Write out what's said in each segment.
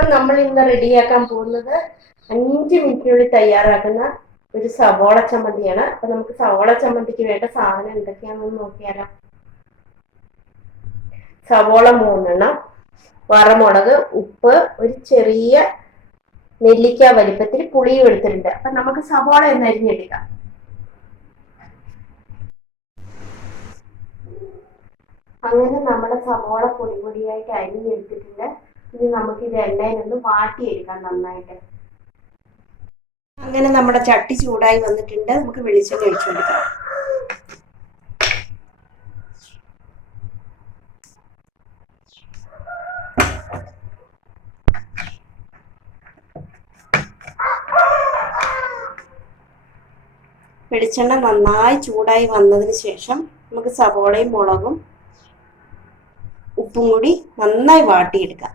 അപ്പം നമ്മൾ ഇന്ന് റെഡിയാക്കാൻ പോകുന്നത് അഞ്ച് മിനിറ്റിനുള്ളിൽ തയ്യാറാക്കുന്ന ഒരു സവോള ചമ്മന്തിയാണ്. അപ്പൊ നമുക്ക് സവോള ചമ്മന്തിക്ക് വേണ്ട സാധനം എന്തൊക്കെയാണെന്ന് നോക്കിയാലോ. സവോള മൂന്നെണ്ണം വറമുളക് ഉപ്പ് ഒരു ചെറിയ നെല്ലിക്ക വലിപ്പത്തിൽ പുളിയും എടുത്തിട്ടുണ്ട്. അപ്പൊ നമുക്ക് സവോള എന്ന് അരിഞ്ഞെടുക്കാം. അങ്ങനെ നമ്മുടെ സവോള പൊടി പൊടിയായിട്ട് അരിഞ്ഞെടുത്തിട്ടുണ്ട്. ഇനി നമുക്ക് ഇത് എണ്ണയിലൊന്ന് വാട്ടിയെടുക്കാം നന്നായിട്ട്. അങ്ങനെ നമ്മുടെ ചട്ടി ചൂടായി വന്നിട്ടുണ്ട്. നമുക്ക് വെളിച്ചെണ്ണ ഒഴിച്ചു കൊടുക്കാം. വെളിച്ചെണ്ണ നന്നായി ചൂടായി വന്നതിന് ശേഷം നമുക്ക് സവോളയും മുളകും ഉപ്പും കൂടി നന്നായി വാട്ടിയെടുക്കാം.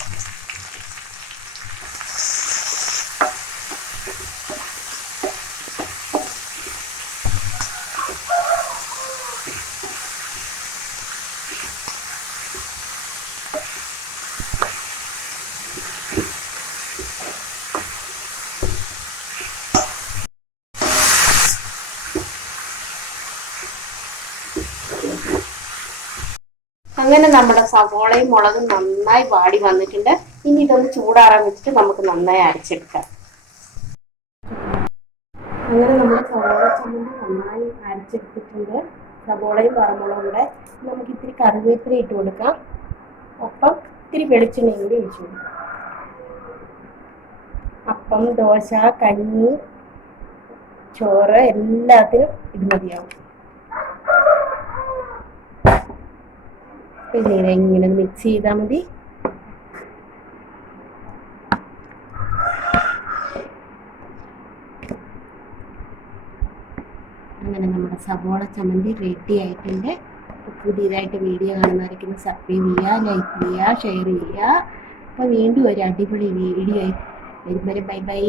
അങ്ങനെ നമ്മുടെ സവോളയും മുളകും നന്നായി വാടി വന്നിട്ടുണ്ട്. ഇനി ഇതൊന്ന് ചൂടാറാൻ വെച്ചിട്ട് നമുക്ക് നന്നായി അരച്ചെടുക്കാം. അങ്ങനെ നമ്മൾ സവോള ചമ്മന്തി നന്നായി അരച്ചെടുത്തിട്ടുണ്ട്. സവോളയും പറമ്പുളവും കൂടെ നമുക്ക് ഇത്തിരി കറിവേപ്പില ഇട്ട് കൊടുക്കാം. ഒപ്പം ഇത്തിരി വെളിച്ചെണ്ണയും കൂടി ഒഴിച്ചു കൊടുക്കാം. അപ്പം ദോശ കഞ്ഞി ചോറ് എല്ലാത്തിനും ഇത് മതിയാവും. പിന്നെ ഇതെങ്ങനെ മിക്സ് ചെയ്താൽ മതി. അങ്ങനെ നമ്മുടെ സവോള ചമ്മന്തി റെഡി ആയിട്ടുണ്ട്. പുതിയതായിട്ട് വീഡിയോ കാണുന്നവരൊക്കെ സബ്സ്ക്രൈബ് ചെയ്യുക ലൈക്ക് ചെയ്യുക ഷെയർ ചെയ്യുക. അപ്പോൾ വീണ്ടും ഒരു അടിപൊളി വീഡിയോ ആയിട്ട് വരുമ്പോൾ ബൈ ബൈ